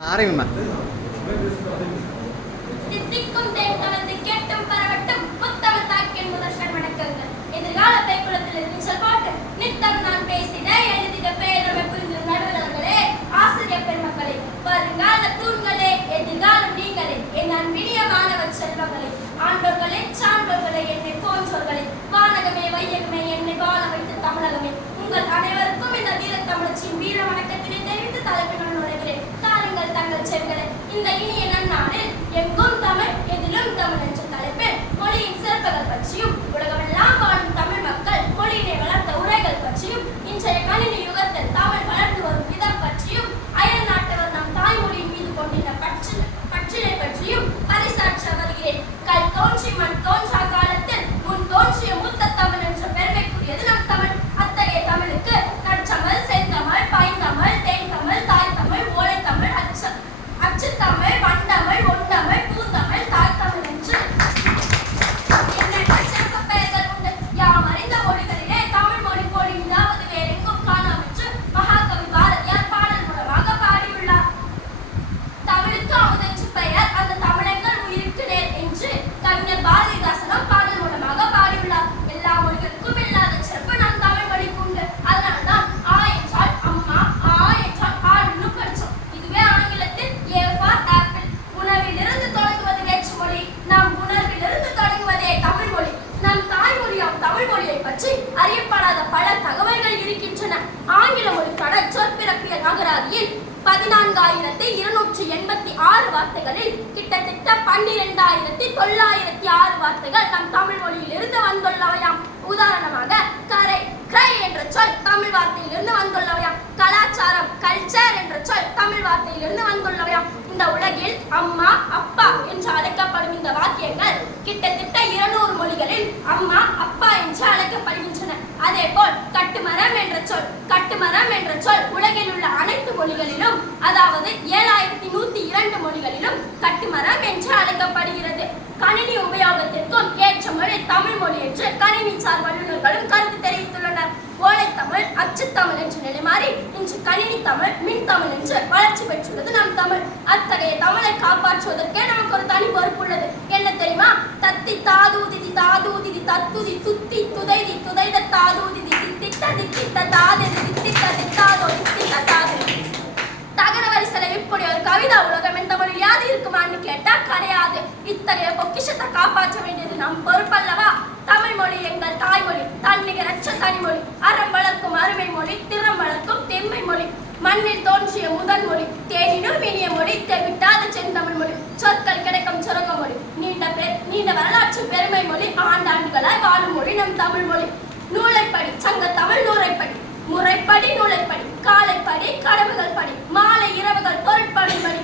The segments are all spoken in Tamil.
ஆரம்பிமா. தித்திக்கும் தேன் கலந்து கேட்டும் பரவட்டும் முத்தமிழ் தாக்கின் முதற்கண் வணக்கங்கள். எதிர்கால பேக்குளத்தில் நீச்சல் பாட்டு நித்தம் நான் பேசிட எழுதிட பேரமை புரிந்து நடுவர்களே, ஆசிரியர் பெருமக்களே, வருங்கால தூண்களே, எதிர்காலம் நீங்களே, என் அன்பினிய மாணவ செல்வங்களே, ஆண்டோர்களே, சான்றோர்களே, என்னை போன்றோர்களே, வானகமே வையகமே, என்னை வாழ வைத்த தமிழகமே, உங்கள் அனைவருக்கும் இந்த வீர தமிழச்சின் வீர வணக்கத்தினை தெரிவித்து தலைப்பினுள் நுழைகிறேன். தங்கள் செல்களே, இந்த இனிய நன்னாளில் எங்கும் தமிழ் எதிலும் தமிழ் என்ற தலைப்பில் மொழியின் சிறப்புகள் பற்றியும் உலகமெல்லாம் வாழும் தமிழ் மக்கள் மொழியினை வளர்த்த உரைகள் பற்றியும் இன்றைய கணினி யுகத்தில் தமிழ் வளர்ந்து வரும் விதம் பற்றியும் அயல் நாட்டவர் நம் தாய்மொழியின் மீது கொண்டிருந்த பற்றினை பற்றியும் பரிசாற்ற வருகிறேன். கல் தோன்றி மண் தோன்றா காலத்தில் முன் தோன்றிய மூத்த தமிழ் என்ற பெருமைக்குரியது நம் தமிழ். அத்தகைய தமிழுக்கு நற்றமிழ், செந்தமிழ், பைந்தமிழ், தேன்தமிழ், தாய் தமிழ், ஓலை தமிழ், அச்சுத்தமிழ், வண்டமிழ், ஒண்டமிழ், பூந்தமிழ், தாய்த்தமிழ் என்று எண்ணற்ற சிறப்பு பெயர்கள் உண்டு. யாம் அறிந்த மொழிகளிலே தமிழ் மொழி போல் இல்லாவது வேறெங்கும் காணாம் என்று மகாகவி பாரதியார் பாடல் மூலமாக பாடியுள்ளார். தமிழுக்கு அமுதென்று பெயர், அந்த தமிழங்கள் உயிருக்கு நேர் என்று கவிஞர் பாரதிதாசனும் பாடல் மூலமாக பாடியுள்ளார். எல்லா மொழிகளுக்கும் இல்லாத சிறப்பு நம் தமிழ் மொழிக்கு உண்டு. அதனால்தான் ஆ என்றால் அம்மா, ஆ என்றால் ஆடுன்னு படிச்சோம். இதுவே ஆங்கிலத்தில் ஏ ஃபார் ஆப்பிள். உணவிலிருந்து தொடங்குவது வேற்றுமொழி, நம் உணர்விலிருந்து தொடங்குவதே தமிழ் மொழி. நம் தாய்மொழியாம் தமிழ் மொழியை பற்றி அறியப்படாத பல தகவல்கள் இருக்கின்றன. ஆங்கில மொழிக்கான சொற்பிறப்பியல் அகராதியில் 14,286 வார்த்தைகளில் கிட்டத்தட்ட 12,906 வார்த்தைகள் நம் தமிழ் மொழியிலிருந்து வந்துள்ளவையாம். உதாரணமாக கரை கரை என்ற சொல் தமிழ் வார்த்தையிலிருந்து வந்துள்ளவையாம். கலாச்சாரம் கல்ச்சர் என்ற சொல் தமிழ் வார்த்தையிலிருந்து வந்துள்ளவையாம். இந்த உலகில் அம்மா அப்பா என்று அழைக்கப்படும் இந்த வாக்கியங்கள் கிட்டத்தட்ட 200 மொழிகளில் அம்மா அப்பா என்று அழைக்கப்படுகின்றன. அதே போல் கட்டுமரம் என்ற சொல் உலகில் உள்ள அனைத்து மொழிகளிலும், அதாவது 7,102 மொழிகளிலும் கட்டுமரம் என்று அழைக்கப்படுகிறது. கணினி உபயோகத்திற்கும் ஏற்ற மொழி தமிழ் மொழி என்று கணினிசார் வல்லுநர்களும் கருத்து தெரிவித்துள்ளனர். ஓலைத்தமிழ், அச்சுத்தமிழ் என்று நிலை மாறி இன்று கணினி தமிழ், மின்தமிழ் என்று வளர்ச்சி பெற்றுள்ளது நம் தமிழ். அத்தகைய தமிழை காப்பாற்றுவதற்கே நமக்கு ஒரு தனி பொறுப்பு உள்ளது. என்ன தெரியுமா? தத்தி தாதூதிதி தாதூதிதி தத்துதி துத்தி துதைதி துதைத தாதூதிதி தித்தித்த தித்தித்த தாதெதி தித்தித்த தித்தாதோ தித்தித்த தாது. தகர வரிசலை இப்படி ஒரு கவிதா உலகம் இந்த மொழி யாது இருக்குமான்னு கேட்டா கிடையாது. இத்தகைய பொக்கிஷத்தை காப்பாற்ற வேண்டியது நம் பொறுப்பல்லவா? தமிழ் மொழி எங்கள் தாய்மொழி, தன்னிகரற்ற தனிமொழி, அறம் வளர்க்கும் அருமை மொழி, திறம் வளர்க்கும் தெம்மை மொழி, மண்ணில் தோன்றிய முதல் மொழி, தேனினும் இனிய மொழி, தெவிட்டாத செந்தமிழ் மொழி, சொற்கள் கிடைக்கும் சுரங்க மொழி, நீண்ட வரலாற்று பெருமை மொழி, ஆண்டாண்டுகளாய் வாழும் மொழி நம் தமிழ் மொழி. நூலைப்படி சங்க தமிழ் நூறைப்படி, முறைப்படி நூலைப்படி, காலைப்படி கடவுகள் படி, மாலை இரவுகள் பொருட்படி படி,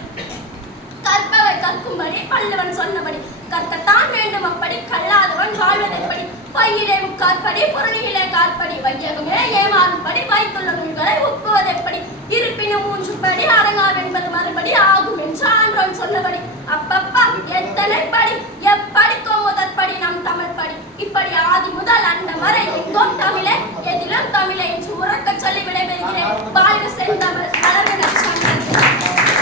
கற்பவை கற்கும்படி வள்ளுவன் சொன்னபடி, கற்கத்தான் வேண்டும் அப்படி, கல்லாதவன் வாழ்வதெப்படி, பையிலே முக்காற்படி பொருளிலே காற்படி, வையகமே ஏமாறும்படி, வைத்துள்ள நூல்களை ஒப்புவதெப்படி, இருப்பினும் 3 படி அடங்காவென்பது மறுபடி ஆகும் என்று ஆன்றோன் சொன்னபடி. அப்பப்பா எத்தனை